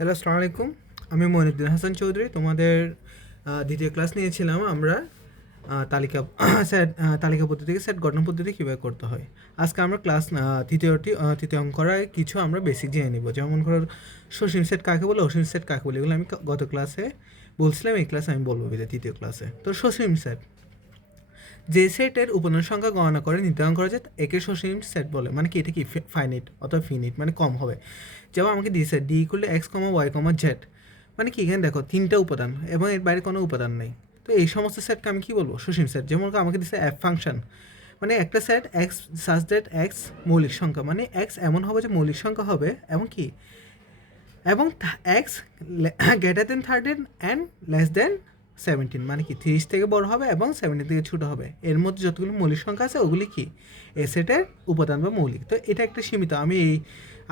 Hello, আসসালামু আলাইকুম। আমি মঈনুদ্দিন হাসান চৌধুরী। তোমাদের দ্বিতীয় ক্লাস নিয়েছিলাম আমরা তালিকা সেট তালিকা পদ্ধতি থেকে সেট গঠন পদ্ধতি কীভাবে করতে হয়। আজকে আমরা ক্লাস তৃতীয় অঙ্করায় কিছু আমরা বেসিক জেনে নিব। যেমন ধরো সসীম সেট কাকে বলে, অসীম সেট কাকে বলে, এগুলো আমি গত ক্লাসে বলছিলাম, এই ক্লাসে আমি বলবো তৃতীয় ক্লাসে। তো সসীম সেট, যে সেটের উপাদান সংখ্যা গণনা করে নির্ধারণ করা যায় একে সসীম সেট বলে। মানে কি, এটা কি ফাইনাইট অথবা ফিনিট, মানে কম হবে। যেমন আমাকে দিয়েছে D equal to X comma Y comma Z, মানে কি এখানে দেখো তিনটা উপাদান এবং এর বাইরে কোনো উপাদান নেই। তো এই সমস্ত সেটকে আমি কী বলবো, সসীম সেট। যেমন আমাকে দিয়েছে এফ ফাংশন, মানে একটা set x such that x মৌলিক সংখ্যা, মানে এক্স এমন হবে যে মৌলিক সংখ্যা হবে এবং কি এবং x greater than 13 and less than 17, মানে কি 30 থেকে বড় হবে এবং 17 থেকে ছোটো হবে। এর মধ্যে যতগুলো মৌলিক সংখ্যা আছে ওগুলি কি এ সেটের উপাদান বা মৌলিক। তো এটা একটা সীমিত,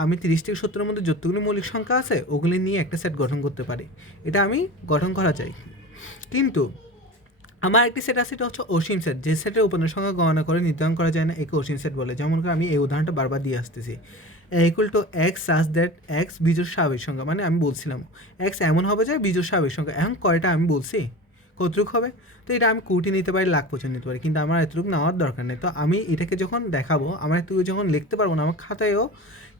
আমি 30 থেকে 70-এর মধ্যে যতগুলো মৌলিক সংখ্যা আছে ওগুলি নিয়ে একটা সেট গঠন করতে পারি। এটা আমি গঠন করা যায়। কিন্তু আমার একটি সেট আছে, এটা হচ্ছে অসীম সেট, যে সেটের উপাদান সংখ্যা গণনা করে নির্ধারণ করা যায় না, একে অসীম সেট বলে। যেমন করে আমি এই উদাহরণটা বারবার দিয়ে আসতেছি, equal to X such that X বিজোড় স্বাভাবিক সংখ্যা, মানে আমি বলছিলাম এক্স এমন হবে যে বিজোড় স্বাভাবিক সংখ্যা। এখন কয়টা আমি বলছি, কতটুক হবে। তো এটা আমি কোটি নিতে পারি, লাখ পর্যন্ত নিতে পারি, কিন্তু আমার এতটুকু নেওয়ার দরকার নেই। তো আমি এটাকে যখন দেখাবো, আমার এতটুকু যখন লিখতে পারবো না, আমার খাতায়ও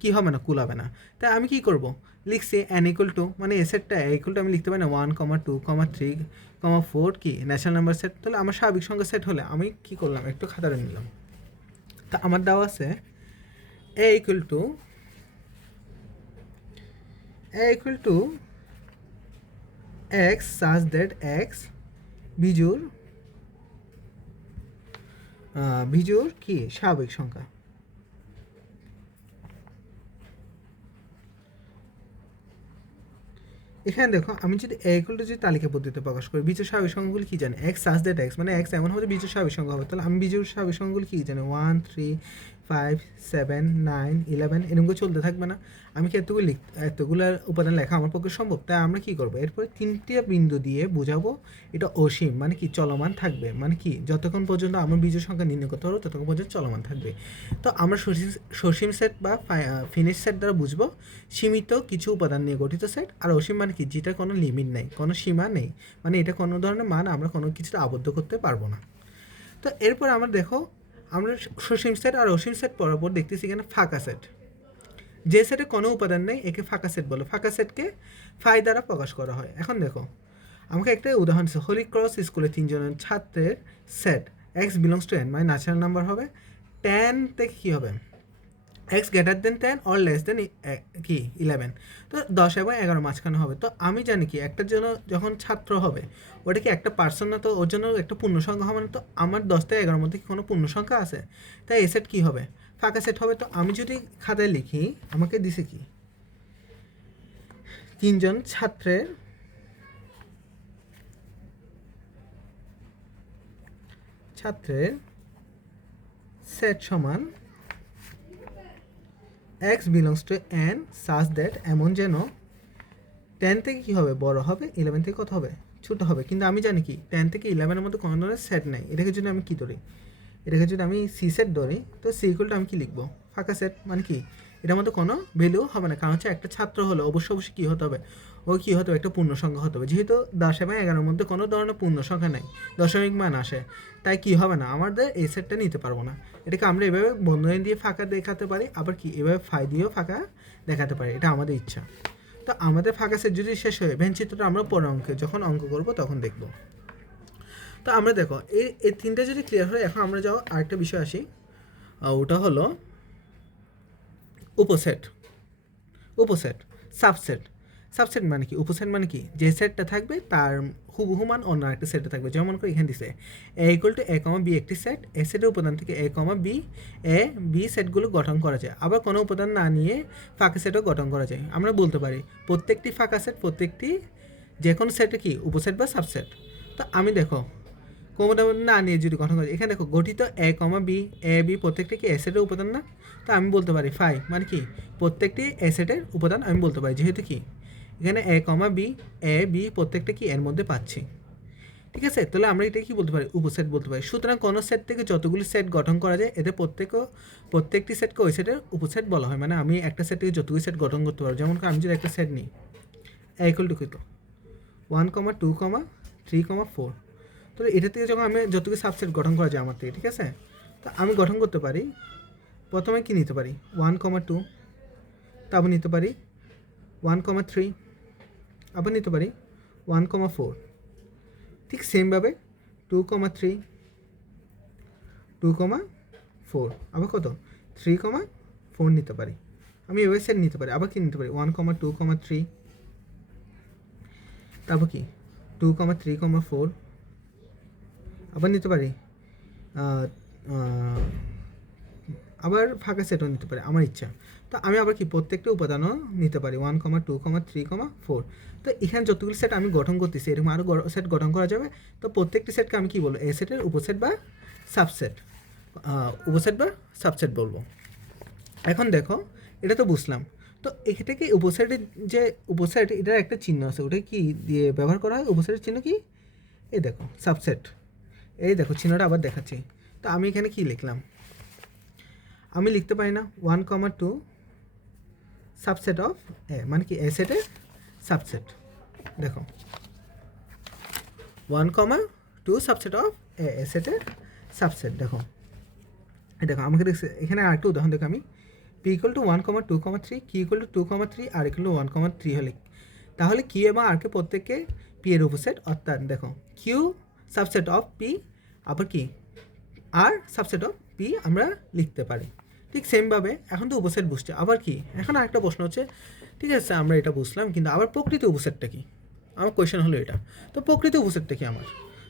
কী হবে না, কুলাবে না। তাই আমি কী করবো, লিখছি এন ইকুয়াল টু, মানে এ সেটটা ইকুয়াল টু আমি লিখতে পারি না 1,2,3,4 কি ন্যাচারাল নাম্বার সেট। তাহলে আমার স্বাভাবিক সংখ্যা সেট হলে আমি কী করলাম, একটু খাতাটা নিলাম। তা আমার দেওয়া আছে A equal to X such that X বিজোড় কি স্বাভাবিক সংখ্যা। এখানে দেখো, আমি যদি যদি তালিকা পদ্ধতিতে প্রকাশ করি, বিজোড় স্বাভাবিক সংখ্যাগুলি কী জানি, এক্স সাচ দ্যাট এক্স, মানে এক্স এমন হবে যে বিজোড় স্বাভাবিক সংখ্যা হবে। তাহলে আমি বিজোড় স্বাভাবিক সংখ্যাগুলি কী জানি 1, 3, 5, 7, 9, 11 এরকম করে চলতে থাকবে না। আমি কি এতগুলো উপাদান লেখা আমার পক্ষে সম্ভব? তাই আমরা কী করবো, এরপরে 3টি বিন্দু দিয়ে বোঝাবো এটা অসীম, মানে কি চলমান থাকবে, মানে কি যতক্ষণ পর্যন্ত আমার বিজোড় সংখ্যা নির্ণয় করতে পারবো ততক্ষণ পর্যন্ত চলমান থাকবে। তো আমরা সসীম সেট বা ফিনিশ সেট দ্বারা বুঝবো সীমিত কিছু উপাদান নিয়ে গঠিত সেট। আর অসীম মানে কি, যেটা কোনো লিমিট নেই, কোনো সীমা নেই, মানে এটা কোনো ধরনের মান আমরা কোনো কিছুতে আবদ্ধ করতে পারবো না। তো এরপর আমরা দেখো, আমরা সসীম সেট আর অসীম সেট পড়ার পর দেখতেছি এখানে ফাঁকা সেট। যে সেটে কোনো উপাদান নেই একে ফাঁকা সেট বলে। ফাঁকা সেটকে ফাই দ্বারা প্রকাশ করা হয়। এখন দেখো, আমাকে একটা উদাহরণ দিচ্ছে, হোলি ক্রস স্কুলে 3 জনের ছাত্রের set x belongs two N, মানে ন্যাচারাল নাম্বার হবে। 10 থেকে কী হবে, x greater than 10 or less than কি 11। তো 10 এবং 11 মাঝখানে হবে। তো আমি জানি কি, একটার জন্য যখন ছাত্র হবে ওটা কি একটা পার্সন না, তো ওর জন্য একটা পূর্ণ সংখ্যা হবে না। তো আমার 10 থেকে 11-এর মধ্যে কি কোনো পূর্ণ সংখ্যা আছে? তাই এ সেট কী হবে, ফাঁকা সেট হবে। তো আমি যদি খাতায় লিখি, আমাকে দিছে কি 3 জন ছাত্রের সেট সমান x belongs two N such that, এমন যেন 10 থেকে কী হবে, বড় হবে, 11 থেকে কত হবে, ছোটো হবে। কিন্তু আমি জানি কি 10 থেকে 11-এর মধ্যে কোনো ধরনের সেট নেই। এটাকে যদি আমি কী ধরি, এটাকে যদি আমি সি সেট ধরি, তো সি ইকুয়াল টু আমি কী লিখবো, ফাঁকা সেট। মানে কি এটার মধ্যে কোনো ভ্যালু হবে না, কারণ হচ্ছে একটা ছাত্র হলে অবশ্যই কী হতে হবে, ও কী হতে হবে, একটা পূর্ণ সংখ্যা হতে হবে। যেহেতু 10 এবং 11-এর মধ্যে কোনো ধরনের পূর্ণ সংখ্যা নেই, দশমিক মান আসে, তাই কী হবে না, আমাদের এই সেটটা নিতে পারবো না। এটাকে আমরা এভাবে বন্ধনী দিয়ে ফাঁকা দেখাতে পারি, আবার কি এভাবে ফাই দিয়েও ফাঁকা দেখাতে পারি, এটা আমাদের ইচ্ছা। তো আমাদের ফাঁকা সেট যদি শেষ হয়, ভেন চিত্রটা আমরা পরের অঙ্কে যখন অঙ্ক করবো তখন দেখব। তো আমরা দেখো এই তিনটে যদি ক্লিয়ার হয়, এখন আমরা যাও আরেকটা বিষয় আসি, ওটা হলো উপসেট। সাবসেট মানে কি, উপসেট মানে কি, যে সেটটা থাকবে তার হুবহু মান অন্য একটা সেটে থাকবে। যেমন করে এখানে দিছে A equal to A comma B একটি সেট, এ সেটের উপাদান থেকে এ কমা বি বি সেটগুলো গঠন করা যায়। আবার কোনো উপাদান না নিয়ে ফাঁকা সেটও গঠন করা যায়। আমরা বলতে পারি প্রত্যেকটি ফাঁকা সেট, প্রত্যেকটি যে কোনো সেটে কি উপসেট বা সাবসেট। তো আমি দেখো কোনো না নিয়ে যদি গঠন করি, এখানে দেখো গঠিত এ কমা বি বি প্রত্যেকটি কি এ সেটের উপাদান না। তো আমি বলতে পারি ফাই, মানে কি প্রত্যেকটি এ সেটের উপাদান আমি বলতে পারি, যেহেতু কি এখানে এ কমা বি বি প্রত্যেকটা কি এর মধ্যে পাচ্ছি। ঠিক আছে, তাহলে আমরা এটা কি বলতে পারি, উপসেট বলতে পারি। সুতরাং কোনো সেট থেকে যতগুলি সেট গঠন করা যায়, এতে প্রত্যেকটি সেটকে ওই সেটের উপসেট বলা হয়। মানে আমি একটা সেট থেকে যতগুলি সেট গঠন করতে পারবো। যেমন আমি যদি একটা সেট নিই, ইকুয়াল টু কত 1, 2, 3, 4। তো এটা থেকে যখন আমি যতটুকু সাবসেট গঠন করা যায় আমার থেকে, ঠিক আছে, তো আমি গঠন করতে পারি প্রথমে কি নিতে পারি 1, 2, তারপর নিতে পারি 1, 3, আবার নিতে পারি 1, 4। ঠিক সেমভাবে 2, 3, 2, 4, আবার কত 3, 4 নিতে পারি। আমি এভাবে সেট নিতে পারি। আবার কি নিতে পারি 1, 2, 3, তারপর কি 2, 3, 4, আবার নিতে পারি আবার ফাঁকা সেটও নিতে পারি আমার ইচ্ছা। তো আমি আবার কি প্রত্যেকটা উপাদানও নিতে পারি 1, 2, 3, 4। তো এখানে যতগুলো সেট আমি গঠন করতেছি এরকম আরও সেট গঠন করা যাবে। তো প্রত্যেকটি সেটকে আমি কী বলবো, এ সেটের উপসেট বা সাবসেট, উপসেট বা সাবসেট বলবো। এখন দেখো এটা তো বুঝলাম। তো এখান থেকে উপসেটের যে উপসেট এটার একটা চিহ্ন আছে, ওটা কি দিয়ে ব্যবহার করা হয়? উপসেটের চিহ্ন কি? এই দেখো সাবসেট, এই দেখো চিহ্নটা আবার দেখাচ্ছি। তো আমি এখানে কি লিখলাম, আমি লিখতে পারি না 1, 2 সাবসেট অফ এ, মানে কি এ সেটের সাবসেট। দেখো 1, 2 সাবসেট অফ এ সেটের সাবসেট। দেখো দেখো আমাকে দেখছে এখানে আরেকটা উদাহরণ দেখো, আমি পি ইকুয়াল টু 1, 2, 3, কি ইকুয়াল টু 2, 3, আর ইকুয়াল টু 1, 3 হলে তাহলে কিউ এবং আরকে প্রত্যেককে পি এর উপসেট, অর্থাৎ দেখো কিউ সাবসেট অফ পি, আবার কি আর সাবসেট অফ পি আমরা লিখতে পারি। ঠিক সেমভাবে এখন তো উপসেট বুঝছে, আবার কি এখন আরেকটা প্রশ্ন হচ্ছে, ঠিক আছে আমরা এটা বুঝলাম, কিন্তু আবার প্রকৃত উপসেটটা কি? আমার কোয়েশ্চেন হলো এটা। তো প্রকৃত উপসেটটা কি আমার?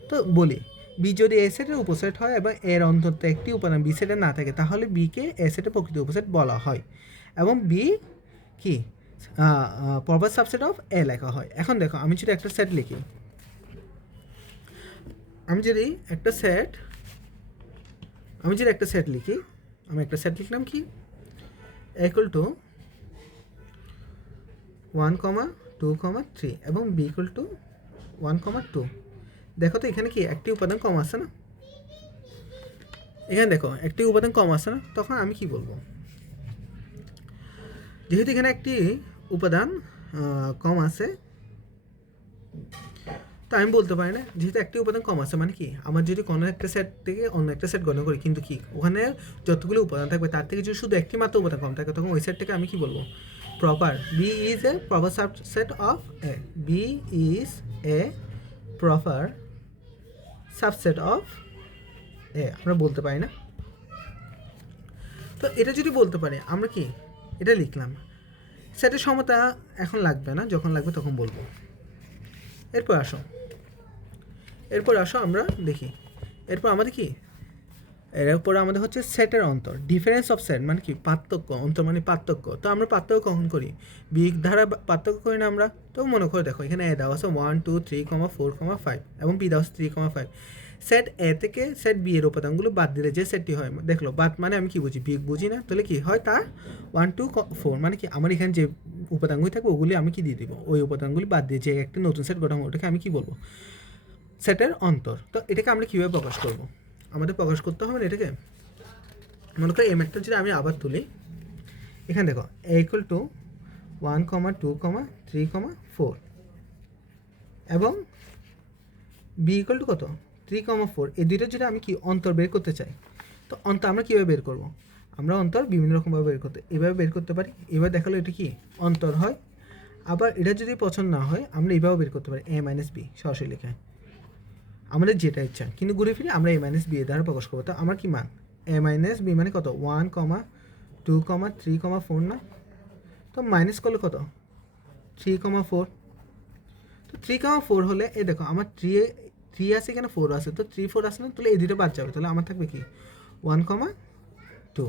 তো বলি বি যদি এ সেটের উপসেট হয় এবং এর অন্তত একটি উপাদান বি সেটে না থাকে তাহলে বিকে এ সেটের প্রকৃত উপসেট বলা হয়, এবং বি কি প্রপার সাবসেট অফ এ লেখা হয়। এখন দেখো আমি যদি একটা সেট লিখি, আমি যদি একটা সেট লিখি, আমি একটা সেট লিখলাম কি ইকুয়াল টু 1, 2, 3 এবং বি ইকুয়াল টু 1, 2। দেখো তো এখানে কি একটি উপাদান কম আসছে না? এখানে দেখো একটি উপাদান কম আসছে না? তখন আমি কি বলবো, যেহেতু এখানে একটি উপাদান কম আছে, তো আমি বলতে পারি না যেহেতু একটি উপাদান কম আছে মানে কি আমার যদি কোনো একটা সেট থেকে অন্য একটা সেট গণনা করি, কিন্তু কি ওখানে যতগুলো উপাদান থাকবে তার থেকে যদি শুধু একটি মাত্র উপাদান কম থাকে তখন ওই সেটটাকে আমি কি বলবো, proper. B is a proper subset of A, B is a proper subset of A, আমরা বলতে পারি না? তো এটা যদি বলতে পারি আমরা কি এটা লিখলাম, সেটের সমতা এখন লাগবে না, যখন লাগবে তখন বলবো। এরপর আসো আমরা দেখি, এরপর আমাদের কি এরপর আমাদের হচ্ছে সেটের অন্তর, ডিফারেন্স অফ সেট মানে কি পার্থক্য, অন্তর মানে পার্থক্য। তো আমরা পার্থক্য কখন করি? বি দ্বারা পার্থক্য করি না আমরা? তো মনে করে দেখো এখানে এ দেওয়া আছে 1, 2, 3, 4, 5 এবং বি দেওয়া আছে 3, 5। সেট এ থেকে সেট বি এর উপাদানগুলো বাদ দিলে যে সেটটি হয়, দেখলো বাদ মানে আমি কি বুঝি, বি বুঝি না, তাহলে কি হয় তার 1, 2, 4 মানে কি আমার এখানে যে উপাদানগুলি থাকবে ওগুলি আমি কি দিয়ে দিব, ওই উপাদানগুলি বাদ দিয়ে যে একটি নতুন সেট গঠন ওটাকে আমি কি বলবো, সেটের অন্তর। তো এটাকে আমরা কীভাবে প্রকাশ করব? আমাদের প্রকাশ করতে হবে না এটাকে, মনে করি এই ম্যাথটা যদি আমি আবার তুলি, এখানে দেখো এ ইকুয়াল টু 1, 2, 3, 4 এবং বি ইকুয়াল টু কত 3, 4, এই দুইটা যদি আমি কি অন্তর বের করতে চাই, তো অন্তর আমরা কীভাবে বের করব? আমরা অন্তর বিভিন্ন রকমভাবে এভাবে বের করতে পারি। এবার দেখালো এটা কি অন্তর হয়। আবার এটা যদি পছন্দ না হয় আমরা এইভাবে বের করতে পারি, এ মাইনাস বি সরাসরি লেখা, আমাদের যেটা ইচ্ছা, কিন্তু ঘুরে ফিরে আমরা এ মাইনাস বি এর দ্বারা প্রকাশ করবো। তো আমার কি মান এ মাইনাস বি মানে কত 1, 2, 3, 4 না? তো মাইনাস করলে কত 3, 4। তো 3, 4 হলে এই দেখো আমার 3 আছে এখানে 4 আছে, তো 3, 4 আসে না, তাহলে এই দুটো বাদ যাবে, তাহলে আমার থাকবে কি 1, 2।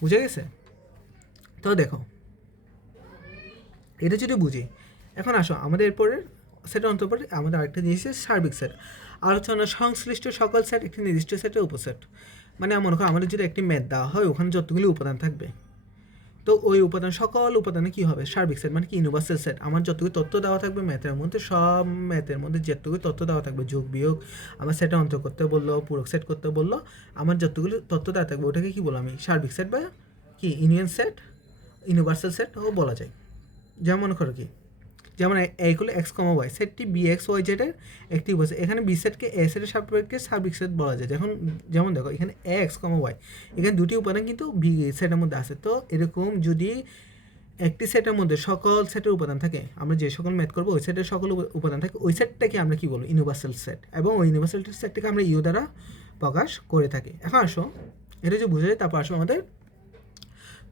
বুঝে গেছে? তো দেখো এটা যদি বুঝি, এখন আসো আমাদের এরপরের সেটের অন্তর্পরে আমাদের আরেকটা জিনিস সার্বিক সেট, আলোচনা সংশ্লিষ্ট সকল সেট একটি নির্দিষ্ট সেটের উপসেট। মানে মনে করো আমাদের যদি একটি ম্যাথ দেওয়া হয় ওখানে যতগুলি উপাদান থাকবে, তো ওই উপাদান সকল উপাদানে কী হবে সার্বিক সেট, মানে কি ইউনিভার্সাল সেট। আমার যতটুকু তথ্য দেওয়া থাকবে ম্যাথের মধ্যে, সব ম্যাথের মধ্যে যতটুকু তথ্য দেওয়া থাকবে, যোগ বিয়োগ আমার সেটে অন্তর করতে বললো, পূরক সেট করতে বললো, আমার যতগুলি তথ্য দেওয়া থাকবে ওটাকে কী বলো আমি সার্বিক সেট বা কি ইউনিয়ন সেট, ইউনিভার্সাল সেট ও বলা যায়। যেমন মনে করো কি যেমন এইগুলো এক্স কমা ওয়াই, সেটটি বি এক্স ওয়াই জেডের একটি উপসেট। এখানে বি সেটকে এ সেটের সাপেক্ষে সার্বিক সেট বলা যায়। যেমন দেখো এখানে এ এক্স কমা ওয়াই, এখানে দুটি উপাদান কিন্তু বি সেটের মধ্যে আছে। তো এরকম যদি একটি সেটের মধ্যে সকল সেটের উপাদান থাকে, আমরা যে সকল ম্যাথ করবো ওই সেটের সকল উপাদান থাকে, ওই সেটটাকে আমরা কী বলবো, ইউনিভার্সাল সেট। এবং ওই ইউনিভার্সাল সেটটাকে আমরা ইউ দ্বারা প্রকাশ করে থাকি। এখন আসো এটা যে বোঝা যায়, তারপর আসো আমাদের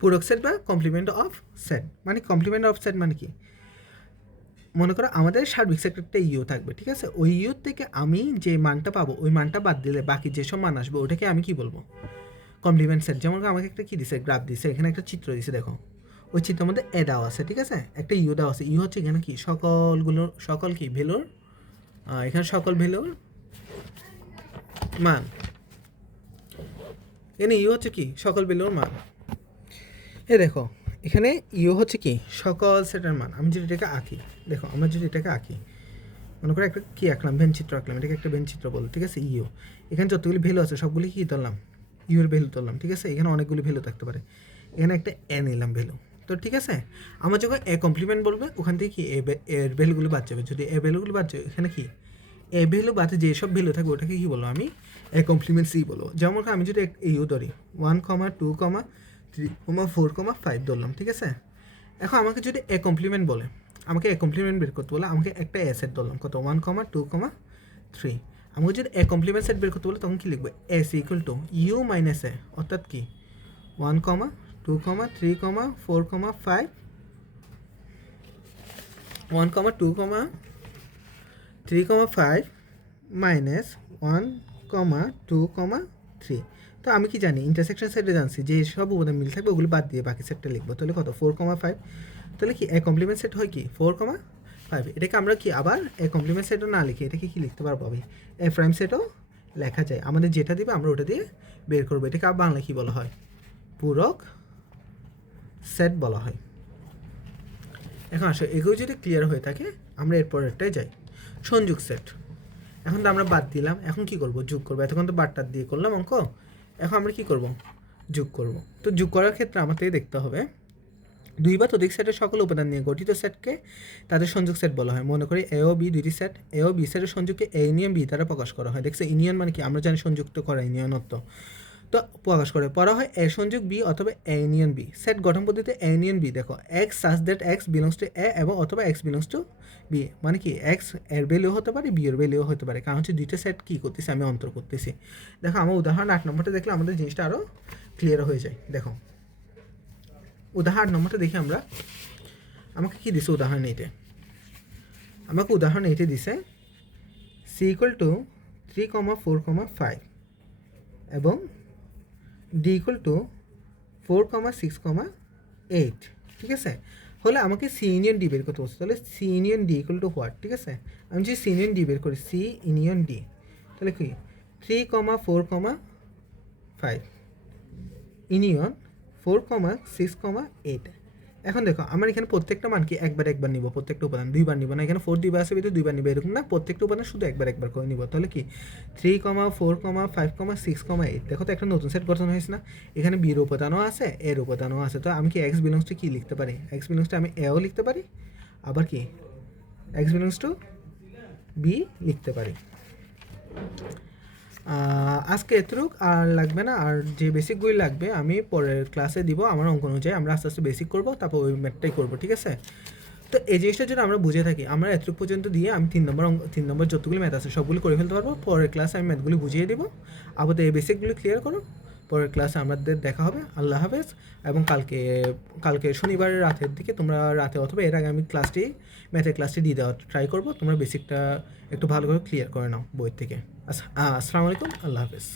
পূরক সেট বা কমপ্লিমেন্ট অফ সেট। মানে কমপ্লিমেন্ট অফ সেট মানে কি, মনে করো আমাদের সার্বিক সেট একটা ইউ থাকবে, ঠিক আছে? ওই ইউ থেকে আমি যে মানটা পাবো ওই মানটা বাদ দিলে বাকি যেসব মান আসবে ওটাকে আমি কি বলবো, কমপ্লিমেন্ট সেট। যেমন আমাকে একটা কী দিছে, গ্রাফ দিছে, এখানে একটা চিত্র দিছে, দেখো ওই চিত্রের মধ্যে এ দেওয়া আছে, ঠিক আছে? একটা ইউ দেওয়া আছে, ইউ হচ্ছে এখানে কি সকল কি ভ্যালুর, এখানে সকল ভ্যালুর মান, এখানে ইউ হচ্ছে কি সকল ভ্যালুর মান। দেখো এখানে ইউ হচ্ছে কি সকল সেটের মান। আমি যদি এটাকে আঁকি, দেখো আমরা যদি এটাকে আঁকি, মনে করে একটা কী আঁকলাম, ভেনচিত্র আঁকলাম, এটাকে একটা ভেনচিত্র বলো, ঠিক আছে? ইউ, এখানে যতগুলি ভ্যালু আছে সবগুলি কি ধরলাম, ইউ এর ভ্যালু ধরলাম, ঠিক আছে? এখানে অনেকগুলি ভ্যালু থাকতে পারে, এখানে একটা এ নিলাম ভ্যালু। তো ঠিক আছে, আমার যখন এ কমপ্লিমেন্ট বলবে ওখান থেকে কি এর ভ্যালুগুলো বাদ যাবে। যদি এ ভ্যালুগুলো বাদ যাবে, এখানে কি এ ভ্যালু বাদে যেসব ভ্যালু থাকবে ওটাকে কী বলবো, আমি এ কমপ্লিমেন্ট সি বলবো। যেমন আমি যদি ইউ ধরি 1, 2, 3, 4, 5 ধরলাম, ঠিক আছে? এখন আমাকে যদি এ কমপ্লিমেন্ট বলে, আমাকে এ কমপ্লিমেন্ট বের করতে বলে, আমাকে একটা এ সেট ধরলাম, কত 1, 2, 3। আমাকে যদি এ কমপ্লিমেন্ট সেট বের করতে বলে তখন কী লিখবে, S equal to U minus A, অর্থাৎ কি 1, 2, 3, 4, 5, 1, 2, 3, 5 মাইনাস 1, 2, 3। তো আমি কি জানি, ইন্টারসেকশন সেটে জানছি যে সব উপাদান মিল থাকবে ওগুলো বাদ দিয়ে বাকি সেটটা লিখবো। তাহলে কত 4, 5, তাহলে কি এ কমপ্লিমেন্ট সেট হয় কি 4, 5। এটাকে আমরা কি আবার এ কমপ্লিমেন্ট সেটও না লিখে এটাকে কি লিখতে পারবো, আমি এ প্রাইম সেটও লেখা যায়। আমাদের যেটা দিবে আমরা ওটা দিয়ে বের করবো। এটাকে আবার বাংলা কী বলা হয়, পূরক সেট বলা হয়। এখন আসো এগুলো যদি ক্লিয়ার হয়ে থাকে আমরা এরপরেরটাই যাই, সংযোগ সেট। এখন তো আমরা বাদ দিলাম, এখন কি করব, যোগ করবো। এতক্ষণ তো বাদটা দিয়ে করলাম অঙ্ক, এখন আমরা কি করব, যোগ করব। তো যোগ করার ক্ষেত্রে আমাদের দেখতে হবে দুই বা ততোধিক সেটের সকল উপাদান নিয়ে গঠিত সেটকে তাদের সংযোগ সেট বলা হয়। মনে করি এ ও বি দুইটি সেট, এ ও বি সেটের সংযোগকে এ ইউনিয়ন বি দ্বারা প্রকাশ করা হয়। দেখছো ইউনিয়ন মানে কি, আমরা জানি সংযুক্ত করা, ইউনিয়নত্ব। তো প্রকাশ করে পড়া হয় এ সংযোগ বি অথবা এ ইউনিয়ন বি। সেট গঠন পদ্ধতিতে এ ইউনিয়ন বি, দেখো x such that x belongs to A এবং অথবা এক্স বিলংস টু বি। মানে কি এক্স এর ভ্যালু হতে পারে, বি এর ভ্যালু হতে পারে, কারণ হচ্ছে দুইটা সেট কী করতেছি, আমি অন্তর করতেছি। দেখো আমার উদাহরণ 8 নম্বরটা দেখলে আমাদের জিনিসটা আরও ক্লিয়ার হয়ে যায়। দেখো উদাহরণ নম্বরটা দেখি আমরা, আমাকে কী দিছে উদাহরণ এইটে, আমাকে উদাহরণ এইটে দিছে সি ইকুয়াল টু 3, 4, 5 এবং ডি ইকুয়াল টু 4, 6, 8, ঠিক আছে? হলে আমাকে সি ইউনিয়ন ডি বের করতে বলছে। তাহলে C union D equal to what, ঠিক আছে? আমি যদি সি ইউনিয়ন ডি বের করি, সি ইউনিয়ন ডি, তাহলে কি 3, 4, 5 ইউনিয়ন 4, 6, 8। এখন দেখো আমার এখানে প্রত্যেকটা মান কি একবার নিব, প্রত্যেকটা উপাদান দুইবার নিব না। এখানে 4 দুইবার আসবে, দুইবার নিব এরকম না, প্রত্যেকটা উপাদান শুধু একবার করে নিব। তাহলে কি 3, 4, 5, 6, 8। দেখো তো একটা নতুন সেট গঠন হয়েছে না, এখানে বির উপাদানও আছে, এর উপাদানও আছে। তো আমি কি এক্স বিলংস টু কি লিখতে পারি, এক্স বিলংস টু আমি এও লিখতে পারি, আবার কি এক্স বিলংস টু বি লিখতে পারি। আজকে এতটুক আর লাগবে না, আর যে বেসিকগুলি লাগবে আমি পরের ক্লাসে দিব। আমার অঙ্ক অনুযায়ী আমরা আস্তে আস্তে বেসিক করবো, তারপর ওই ম্যাথটাই করবো, ঠিক আছে? তো এই জিনিসটা যদি আমরা বুঝে থাকি, আমরা এতটুকু পর্যন্ত দিয়ে আমি 3 নম্বর যতগুলি ম্যাথ আছে সবগুলো করে ফেলতে পারবো। পরের ক্লাসে আমি ম্যাথগুলি বুঝিয়ে দেবো। আপাতত এই বেসিকগুলি ক্লিয়ার করো, পরের ক্লাসে আমাদের দেখা হবে। আল্লাহ হাফেজ। এবং কালকে শনিবারের রাতের দিকে তোমরা রাতে অথবা এর আগে আমি ম্যাথের ক্লাসটি দিয়ে দেওয়ার ট্রাই করবো। তোমরা বেসিকটা একটু ভালো করে ক্লিয়ার করে নাও বই থেকে। আসসালামু আলাইকুম, আল্লাহ হাফেজ।